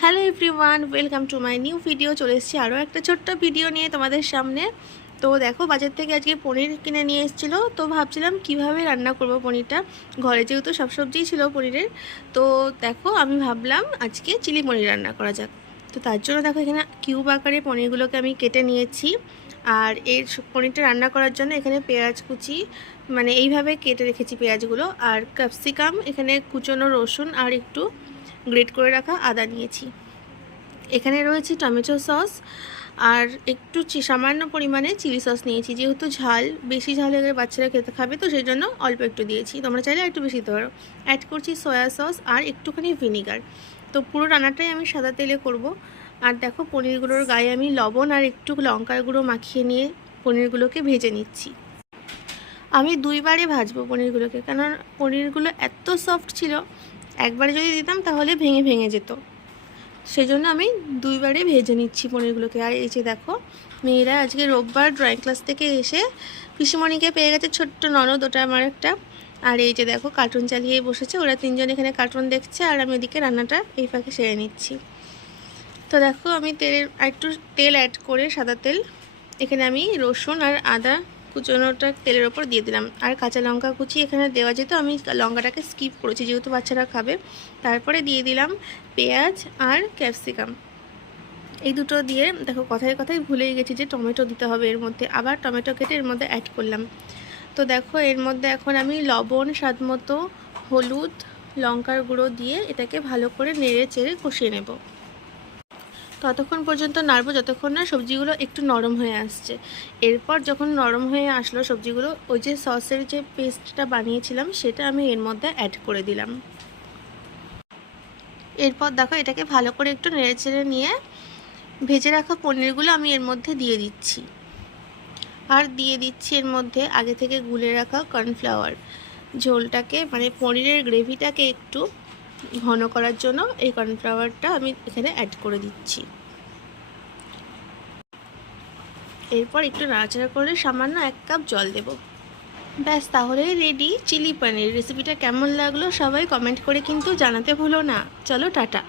Hello everyone, welcome to my new video. চলে এসেছি আরও একটা ছোট্ট ভিডিও নিয়ে তোমাদের সামনে। তো দেখো, বাজার থেকে আজকে পনির কিনে নিয়ে এসেছিলো। তো ভাবছিলাম কিভাবে রান্না করব পনিরটা। ঘরে যেহেতু সব সবজিই ছিল পনিরের, তো দেখো আমি ভাবলাম আজকে চিলি পনির রান্না করা যাক। তো তার জন্য দেখো এখানে কিউব আকারে পনিরগুলোকে আমি কেটে নিয়েছি। আর এই পনিরটা রান্না করার জন্য এখানে পেঁয়াজ কুচি, মানে এইভাবে কেটে রেখেছি পেঁয়াজগুলো, আর ক্যাপসিকাম, এখানে কুচনো রসুন আর একটু গ্রেট করে রাখা আদা নিয়েছি। এখানে রয়েছে টমেটো সস আর একটু সামান্য পরিমাণে চিলি সস নিয়েছি। যেহেতু বেশি ঝাল হলে বাচ্চারা খেতে খাবে, তো সেই জন্য অল্প একটু দিয়েছি। তোমরা চাইলে একটু বেশি দিতে পারো। অ্যাড করছি সয়া সস আর একটুখানি ভিনিগার। তো পুরো রান্নাটাই আমি সাদা তেলে করব। আর দেখো, পনিরগুলোর গায়ে আমি লবণ আর একটু লঙ্কার গুঁড়ো মাখিয়ে নিয়ে পনিরগুলোকে ভেজে নিচ্ছি। আমি দুইবারে ভাজবো পনিরগুলোকে, কারণ পনিরগুলো এত সফট ছিল, একবারে যদি দিতাম তাহলে ভেঙে ভেঙে যেত। সেই জন্য আমি দুইবারে ভেজে নিচ্ছি পনিরগুলোকে। আর এই যে দেখো, মেয়েরা আজকে রোববার ড্রয়িং ক্লাস থেকে এসে পিসিমণিকে পেয়ে গেছে, ছোট্ট ননদ, ওটা আমার একটা। আর এই যে দেখো, কার্টুন চালিয়ে বসেছে, ওরা তিনজন এখানে কার্টুন দেখছে, আর আমি এদিকে রান্নাটা এই ফাঁকে সেরে নিচ্ছি। তো দেখো, আমি একটু তেল অ্যাড করে, সাদা তেল, এখানে আমি রসুন আর আদা কুচনোটা তেলের ওপর দিয়ে দিলাম। আর কাঁচা লঙ্কা কুচি এখানে দেওয়া যেত, আমি লঙ্কাটাকে স্কিপ করেছি যেহেতু বাচ্চারা খাবে। তারপরে দিয়ে দিলাম পেঁয়াজ আর ক্যাপসিকাম। এই দুটো দিয়ে দেখো, কথায় কথায় ভুলেই গেছি যে টমেটো দিতে হবে এর মধ্যে। আবার টমেটো কেটে এর মধ্যে অ্যাড করলাম। তো দেখো, এর মধ্যে এখন আমি লবণ, স্বাদ মতো হলুদ, লঙ্কার গুঁড়ো দিয়ে এটাকে ভালো করে নেড়ে চেড়ে কষিয়ে নেব। ততক্ষণ পর্যন্ত নাড়বো যতক্ষণ না সবজিগুলো একটু নরম হয়ে আসছে। এরপর যখন নরম হয়ে আসলো সবজিগুলো, ওই যে সসের যে পেস্টটা বানিয়েছিলাম সেটা আমি এর মধ্যে অ্যাড করে দিলাম। এরপর দেখো, এটাকে ভালো করে একটু নেড়েচেড়ে নিয়ে ভেজে রাখা পনিরগুলো আমি এর মধ্যে দিয়ে দিচ্ছি। আর দিয়ে দিচ্ছি এর মধ্যে আগে থেকে গুলে রাখা কর্নফ্লাওয়ার। ঝোলটাকে, মানে পনিরের গ্রেভিটাকে একটু ঘন করার জন্য এই কর্নফ্লাওয়ারটা আমি এখানে অ্যাড করে দিচ্ছি। এরপর একটু নাড়াচাড়া করে সামান্য 1 কাপ জল দেব। ব্যাস, তাহলেই রেডি চিলি পনির। রেসিপিটা কেমন লাগলো সবাই কমেন্ট করে কিন্তু জানাতে ভুলো না। চলো, টাটা।